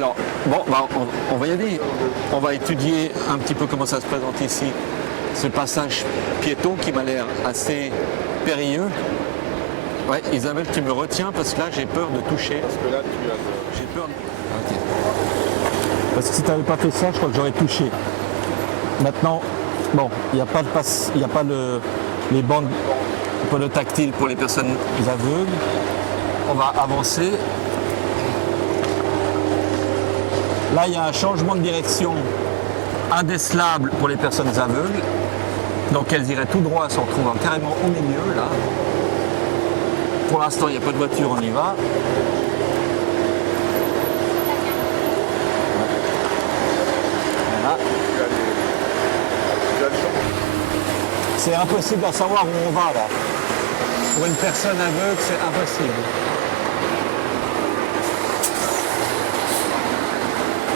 Alors, bon, bah, on va y aller. On va étudier un petit peu comment ça se présente ici. Ce passage piéton qui m'a l'air assez périlleux. Ouais, Isabelle, tu me retiens parce que là, j'ai peur de toucher. Parce que là, tu as... J'ai peur. Ok. Parce que si tu n'avais pas fait ça, je crois que j'aurais touché. Maintenant, bon, il n'y a pas les bandes pour le tactile pour les personnes aveugles. On va avancer. Là, il y a un changement de direction indécelable pour les personnes aveugles. Donc elles iraient tout droit, se retrouvant carrément au milieu, là. Pour l'instant, il n'y a pas de voiture, on y va. Voilà. C'est impossible de savoir où on va, là. Pour une personne aveugle, c'est impossible.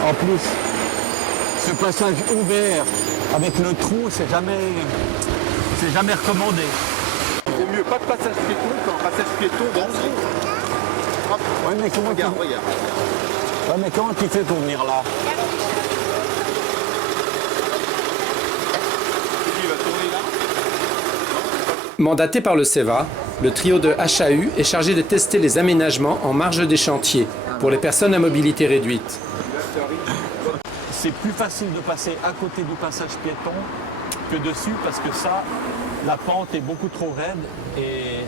En plus, ce passage ouvert avec le trou, c'est jamais recommandé. Il vaut mieux pas de passage piéton qu'un passage piéton dans le trou. Ouais, mais comment Regarde. Ouais, mais comment tu fais pour venir là? Il va tourner là. Mandaté par le CEVA, le trio de HAU est chargé de tester les aménagements en marge des chantiers pour les personnes à mobilité réduite. C'est plus facile de passer à côté du passage piéton que dessus parce que ça, la pente est beaucoup trop raide et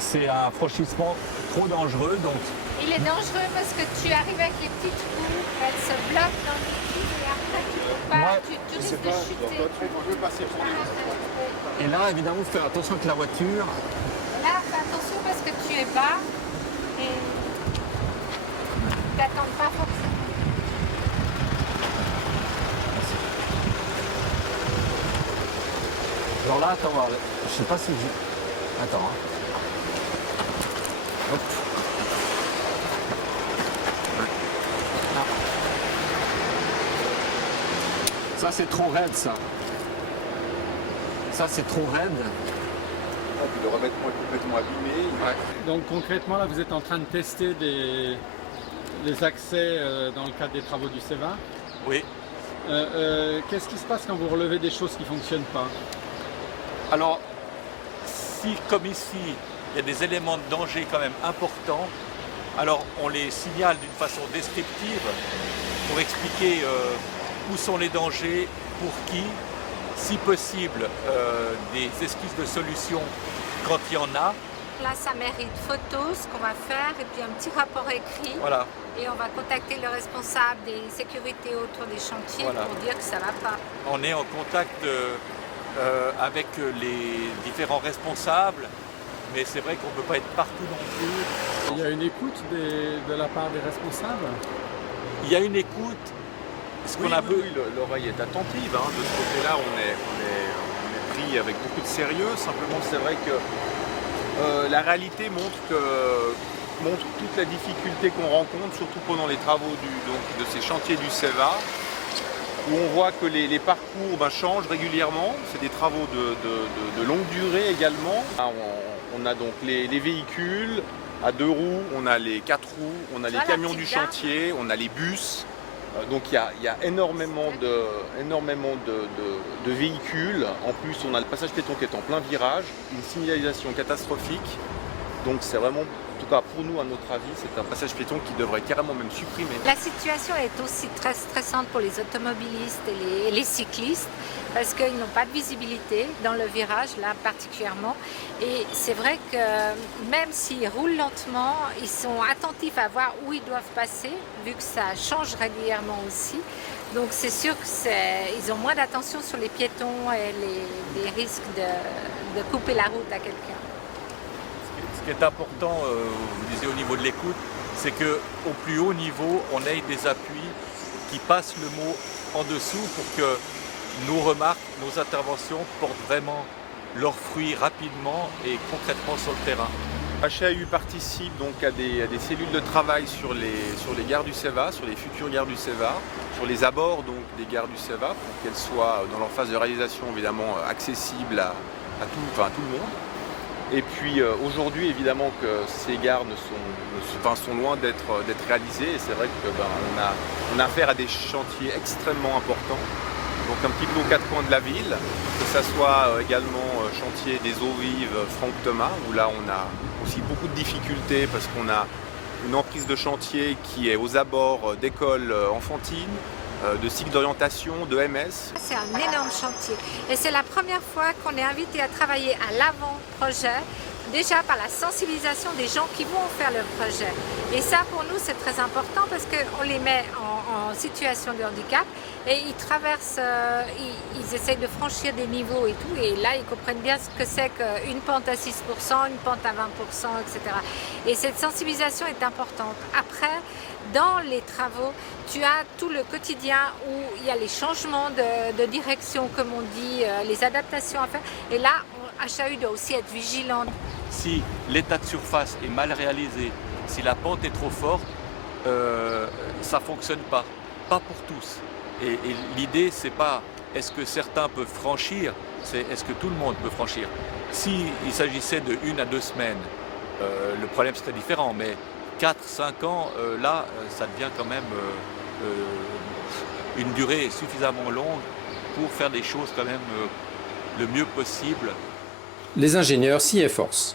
c'est un franchissement trop dangereux. Donc... Il est dangereux parce que tu arrives avec les petites roues, elles se bloquent dans le liquide et après tu peux pas, Ouais, tu risques de chuter. Je veux passer pour les... Et là, évidemment, faire attention avec la voiture. Là, fais attention parce que tu es bas et t'attends pas forcément. Genre là, attends, je sais pas si j'ai... Attends. Hop. Ah. Ça, c'est trop raide, ça. Ça, c'est trop raide. Puis le revêtement est complètement abîmé. Ouais. Donc concrètement, là, vous êtes en train de tester les accès dans le cadre des travaux du CEVA. Oui. Qu'est-ce qui se passe quand vous relevez des choses qui ne fonctionnent pas? Alors, si comme ici, il y a des éléments de danger quand même importants, alors on les signale d'une façon descriptive pour expliquer où sont les dangers, pour qui, si possible, des esquisses de solutions quand il y en a. Là, ça mérite photo, ce qu'on va faire, et puis un petit rapport écrit. Voilà. Et on va contacter le responsable des sécurités autour des chantiers Voilà. pour dire que ça ne va pas. On est en contact avec les différents responsables, mais c'est vrai qu'on ne peut pas être partout non plus. Il y a une écoute de la part des responsables? Il y a une écoute. Ce qu'on a Oui, l'oreille est attentive. Hein. De ce côté-là, on est pris avec beaucoup de sérieux. Simplement, c'est vrai que la réalité montre toute la difficulté qu'on rencontre, surtout pendant les travaux de ces chantiers du CEVA, où on voit que les parcours changent régulièrement. C'est des travaux de longue durée également. On a donc les véhicules à 2 roues, on a les 4 roues, on a les camions du chantier, on a les bus. Donc il y a énormément de véhicules. En plus, on a le passage piéton qui est en plein virage, une signalisation catastrophique. Donc c'est vraiment, en tout cas pour nous, à notre avis, c'est un passage piéton qui devrait carrément même supprimer. La situation est aussi très stressante pour les automobilistes et les cyclistes parce qu'ils n'ont pas de visibilité dans le virage, là particulièrement. Et c'est vrai que même s'ils roulent lentement, ils sont attentifs à voir où ils doivent passer, vu que ça change régulièrement aussi. Donc c'est sûr qu'ils ont moins d'attention sur les piétons et les risques de couper la route à quelqu'un. Ce qui est important, vous disiez au niveau de l'écoute, c'est qu'au plus haut niveau, on ait des appuis qui passent le mot en dessous pour que nos remarques, nos interventions portent vraiment leurs fruits rapidement et concrètement sur le terrain. HAU participe donc à des cellules de travail sur les gares du CEVA, sur les futures gares du CEVA, sur les abords donc, des gares du CEVA pour qu'elles soient dans leur phase de réalisation évidemment accessibles à tout le monde. Et puis aujourd'hui, évidemment que ces gares sont loin d'être réalisées. Et c'est vrai que on a affaire à des chantiers extrêmement importants. Donc un petit peu aux quatre coins de la ville, que ce soit également chantier des eaux vives Franck Thomas, où là on a aussi beaucoup de difficultés parce qu'on a une emprise de chantier qui est aux abords d'écoles enfantines, de cycles d'orientation, de MS. C'est un énorme chantier et c'est la première fois qu'on est invité à travailler à l'avant-projet, déjà par la sensibilisation des gens qui vont faire le projet. Et ça pour nous c'est très important parce qu'on les met en situation de handicap et ils traversent, ils essayent de franchir des niveaux et tout, et là ils comprennent bien ce que c'est qu'une pente à 6%, une pente à 20%, etc. Et cette sensibilisation est importante. Après, dans les travaux, tu as tout le quotidien où il y a les changements de direction, comme on dit, les adaptations à faire, et là, HAU doit aussi être vigilant. Si l'état de surface est mal réalisé, si la pente est trop forte, ça ne fonctionne pas. Pas pour tous. Et l'idée, c'est pas est-ce que certains peuvent franchir, c'est est-ce que tout le monde peut franchir. S'il s'agissait de 1 à 2 semaines, le problème serait différent, mais 4-5 ans, là, ça devient quand même une durée suffisamment longue pour faire des choses quand même le mieux possible. Les ingénieurs s'y efforcent.